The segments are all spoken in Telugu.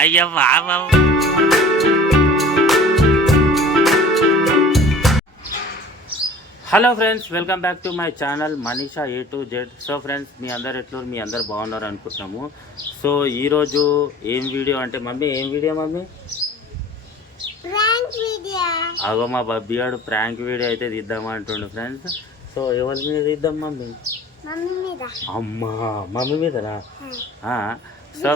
అయ్యో బాబా. Hello friends, welcome back to my channel Manisha A to Z. So friends, మీ అందరు బాగున్నారు అనుకుంటున్నాము. సో ఈరోజు ఏం వీడియో అంటే మమ్మీ, ఏం వీడియో మమ్మీ? అగో మా బబ్బీ గారు ప్రాంక్ వీడియో అయితే తీద్దామంటుండు ఫ్రెండ్స్. సో ఎవరి మీద తీద్దాం మమ్మీ? అమ్మా, మమ్మీ మీదనా? సో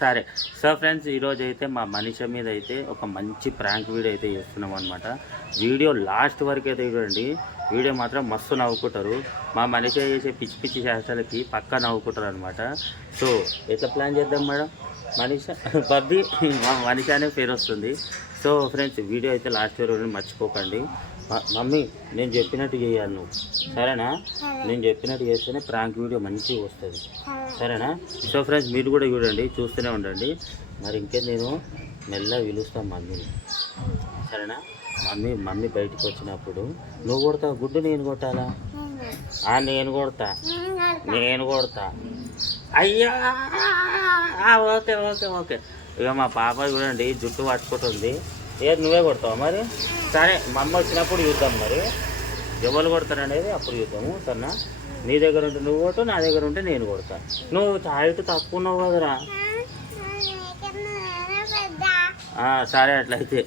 సరే. సో ఫ్రెండ్స్, ఈరోజు అయితే మా మనీషా మీద అయితే ఒక మంచి ప్రాంక్ వీడియో అయితే చేస్తున్నాం అనమాట. వీడియో లాస్ట్ వరకు అయితే చూడండి. వీడియో మాత్రం మస్తు నవ్వుకుంటారు. మా మనీషా చేసే పిచ్చి పిచ్చి శాస్త్రాలకి పక్కా నవ్వుకుంటారు అనమాట. సో ఎట్లా ప్లాన్ చేద్దాం మేడం? మనీషా బబ్బీ, మా మనీషా అనే పేరు వస్తుంది. సో ఫ్రెండ్స్, వీడియో అయితే లాస్ట్ వరకు మర్చిపోకండి. మమ్మీ, నేను చెప్పినట్టు చేయాలి నువ్వు, సరేనా? నేను చెప్పినట్టు చేస్తేనే ప్రాంక్ వీడియో మంచిగా వస్తుంది, సరేనా? సో ఫ్రెండ్స్, మీరు కూడా చూడండి, చూస్తూనే ఉండండి. మరి ఇంకే నేను మెల్లగా పిలుస్తాను మమ్మీని, సరేనా? మమ్మీ బయటకు వచ్చినప్పుడు నువ్వు కొడతావు గుడ్డు, నేను కొట్టాలా? నేను కొడతా. అయ్యా, ఓకే ఓకే ఓకే. ఇక మా పాప చూడండి జుట్టు పట్టుకుంటుంది. ఏది నువ్వే కొడతావా మరి? సరే, మా అమ్మ వచ్చినప్పుడు చూద్దాం. మరి ఎవరు కొడతారనేది అప్పుడు చూద్దాము, సరేనా? నీ దగ్గర ఉంటే నువ్వు కొట్టు, నా దగ్గర ఉంటే నేను కొడతా. నువ్వు హైట్ తక్కువ ఉన్నావు కదరా. సరే, అట్లయితే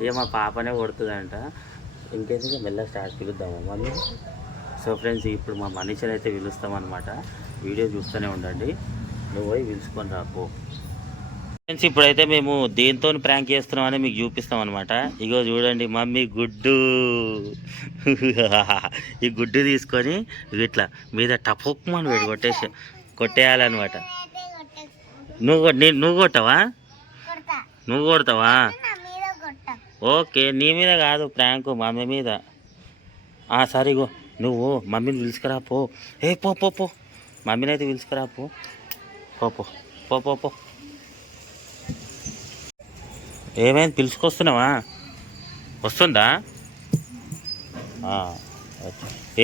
ఇక మా పాపనే కొడుతుందంట. ఇంకేందుకు మెల్ల స్టార్ట్ పిలుద్దామా మళ్ళీ? సో ఫ్రెండ్స్, ఇప్పుడు మా మనీషాని అయితే పిలుస్తామన్నమాట. వీడియో చూస్తూనే ఉండండి. నువ్వు పోయి పిలుచుకొని రాపో. ఫ్రెండ్స్, ఇప్పుడైతే మేము దేంతో ప్రాంక్ చేస్తున్నామని మీకు చూపిస్తాం అనమాట. ఇగో చూడండి, మమ్మీ గుడ్డు. ఈ గుడ్డు తీసుకొని ఇట్లా మీద టపుక్మని కొట్టేయాలన్నమాట. నువ్వు కొట్టవా? నువ్వు కొడతావా? ఓకే, నీ మీద కాదు ప్రాంక్, మమ్మీ మీద. సరే, ఇగో నువ్వు మమ్మీని పిలుచుకురా పో. పో మమ్మీని అయితే పిలుచుకురా పో. పో. ఏమైంది, పిలుచుకొస్తున్నావా? వస్తుందా?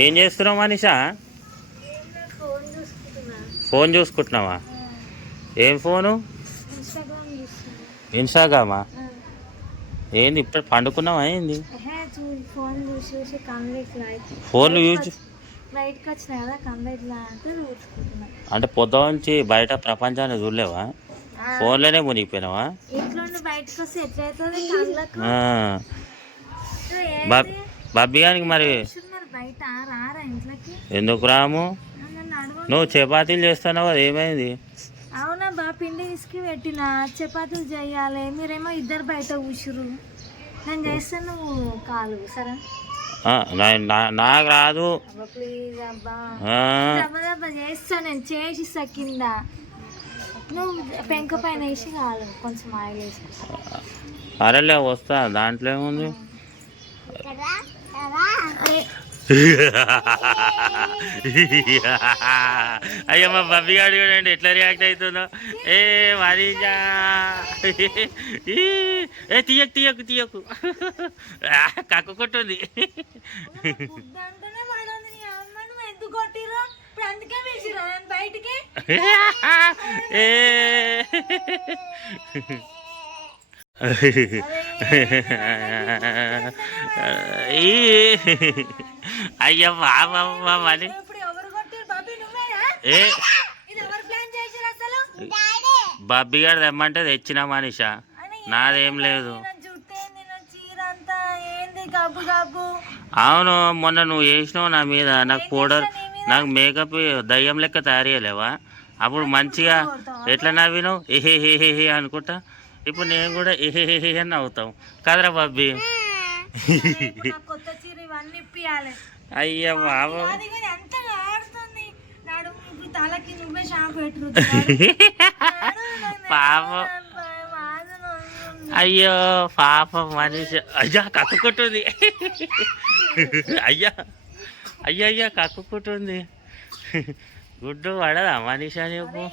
ఏం చేస్తున్నావు మనీషా? ఫోన్ చూసుకుంటున్నావా? ఏం ఫోను? ఇన్స్టాగ్రామా? ఏంది ఇప్పుడు పండుకున్నావా? ఏంది ఫోన్లు యూజ్ అంటే పొద్దుంచి బయట ప్రపంచాన్ని చూడలేవా? ఫోన్లోనే మునిగిపోయినావా? బబ్బీ గారికి మరి ఎందుకు రాము? నువ్వు చపాతీలు చేస్తున్నావు, అది ఏమైంది? అవునా బా, పిండి తీసుకు పెట్టిన చపాతీలు చేయాలి, మీరేమో ఇద్దరు బయట కూర్చురు. నేను చేస్తాను, నువ్వు కాలు సరే. నాకు రాదు ప్లీజ్ అబ్బా, చేస్తా, నేను చేసిస్తా. కింద నువ్వు పెంక పైన వేసి కాదు, కొంచెం ఆయిల్ వేసి. అరేలే, వస్తా, దాంట్లో ఏముంది? అయ్యో, మా బబ్బీ గారు చూడండి ఎట్లా రియాక్ట్ అవుతుందో. మనీషా, తీయకు కక్కుకుంటుంది. అయ్యో బాబా, మరి బబ్బీ గారు తెమ్మంటే తెచ్చినా మనీషా, నాదేం లేదు. అవును, మొన్న నువ్వు వేసినావు నా మీద, నాకు పౌడర్, నాకు మేకప్ దయ్యం లెక్క తయారు చేయలేవా? అప్పుడు మంచిగా ఎట్లా నవ్వినావు, ఏహే అనుకుంటా. ఇప్పుడు నేను కూడా ఏహే అని నవ్వుతాం కదరా బబ్బీ? అయ్యా బాబా, పాపం. అయ్యో పాపం మనీషా. అయ్యా కక్కుకుంటుంది. అయ్యా కక్కుకుంటుంది. గుడ్డు పడదా మనీషా నీకు?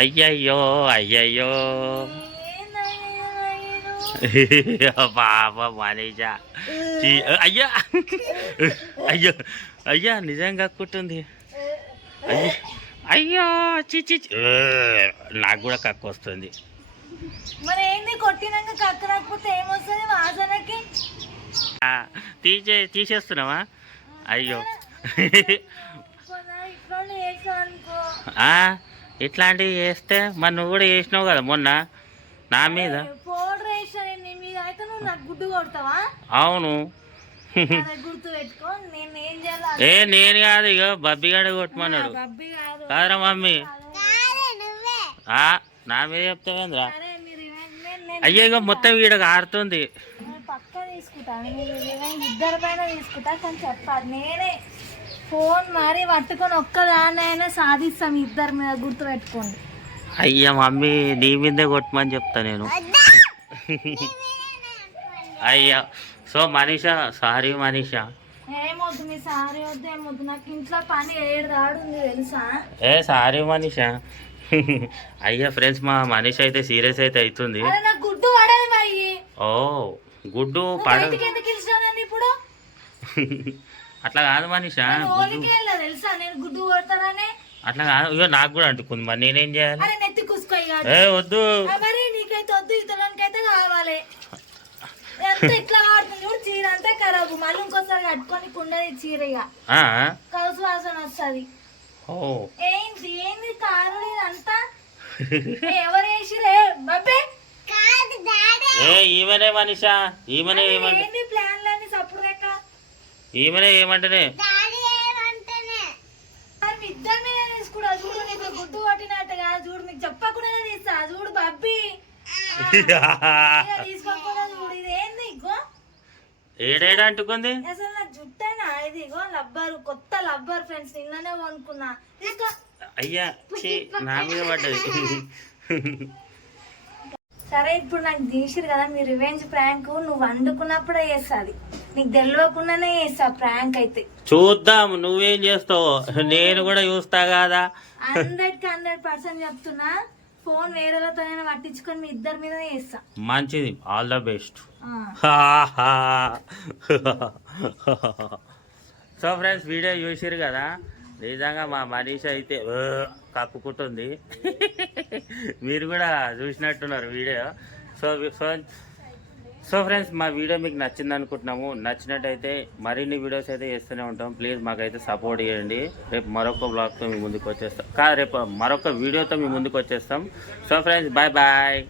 అయ్యయ్యో పాప మనీషా అయ్యా అయ్యో అయ్యా నిజంగా కక్కుంటుంది అయ్యో అయ్యో చిచి నాకు కూడా కక్కు వస్తుంది. మరి ఏంది కొట్టినాక కక్క రాకపోతే ఏమొస్తుంది వాసనకి? తీసేస్తున్నావా? అయ్యో ఇట్లాంటివి చేస్తే మరి నువ్వు కూడా చేసినావు కదా మొన్న నా మీద. పౌడర్ వేసాను నీ మీద అయితే నువ్వు నాకు గుడ్డు కొడతావా? అవును. గుర్తు పెట్టుకో. నేను ఏం చేయాలి? నేను కాదు, ఇక బబ్బిగాడు కొట్టమన్నాడు. కాదురా మమ్మీ, నా మీద చెప్తావేంద్రా? అయ్యో ఇక మొత్తం వీడకి ఆడుతుంది. పక్క తీసుకుంటాను, ఇద్దరి పైన తీసుకుంటా కానీ చెప్పాలి. నేనే ఫోన్ మరి పట్టుకొని ఒక్కదాన్నైనా సాధిస్తాం ఇద్దరి మీద, గుర్తు పెట్టుకోండి. అయ్యా మమ్మీ నీ మీదే కొట్టమని చెప్తా నేను. అయ్యా సో మనీషా, సారీ మనీషా. ఏమొద్దు మీ సారీ వద్దు, ఏమొద్దు. నాకు ఇంట్లో పని ఏడు ఉంది తెలుసా? సారీ మనీషా. అయ్యా ఫ్రెండ్స్, మా మనీషా అయితే సీరియస్ అయితే అవుతుంది. నాకు గుడ్డు పడదు మరి. ఓ గుడ్డు పడదు ఇప్పుడు? అట్లా కాదు మనీషా, తెలుసా నేను గుడ్డు కొడతానని. అట్లా కాదు, ఇక నాకు కూడా అంటుకుంది. మరి నేనేం చేయాలి? నెత్తి కూసుకో. వద్దు మరి నీకైతే వద్దు, ఇతరులకైతే కావాలి. ఎంత ఇట్లా వాడుతుంది చీర అంతా ఖరాబు. మళ్ళీ ఇంకోసారి కట్టుకొని కుండది చీర, ఇక కలుసు వాసన వస్తుంది. ఏంటి ఏంది కారు అంతా ఎవరు వేసిరే? బాబే ఈమెనే మనీషా, ఈమెనే ఏంటి ప్లాన్లన్నీ సప్పుడు లెక్క. ఈమెనే ఏమంటేనే ఇద్దరి మీద తీసుకురా. చూడు నీకు గుడ్డు కొట్టినట్టుగా, చూడు మీకు చెప్పకుండా తీస్తా. చూడు బబ్బీ తీసుకోకుండా చూడు. ఇది ఏంది ఇగో ఏడేడ అంటుకుంది అసలు. నా జుట్టైనా ఇది ఇగో లబ్బర్, కొత్త లబ్బర్ ఫ్రెండ్స్, నిన్ననే కొనుక్కున్నా. తీసుకో. అయ్యా నా మీద పడ్డది. సరే ఇప్పుడు నాకు తీసిరు కదా మీ రివెంజ్ ప్రాంక్, నువ్వు వండుకున్నప్పుడే చేస్తుంది. నీకు తెలియకుండానే చేస్తా ప్రాంక్ అయితే. చూద్దాం నువ్వేం చేస్తావు, నేను కూడా చూస్తా కదా. 100% చెప్తున్నా. ఫోన్ వేరేలతోనైనా పట్టించుకొని మీ ఇద్దరి మీద చేస్తా. మంచిది, all the best. So friends, video చూసిరు కదా. నిజంగా మా మనీషా అయితే కప్పుకుంటుంది. మీరు కూడా చూసినట్టున్నారు video. So so so friends, మా వీడియో మీకు నచ్చింది అనుకుంటున్నాము. నచ్చినట్టయితే మరిన్ని వీడియోస్ అయితే చేస్తూనే ఉంటాం. ప్లీజ్ మాకైతే సపోర్ట్ చేయండి. రేపు మరొక బ్లాగ్తో మీ ముందుకు వచ్చేస్తాం. రేపు మరొక వీడియోతో మీ ముందుకు వచ్చేస్తాం. So friends, bye bye.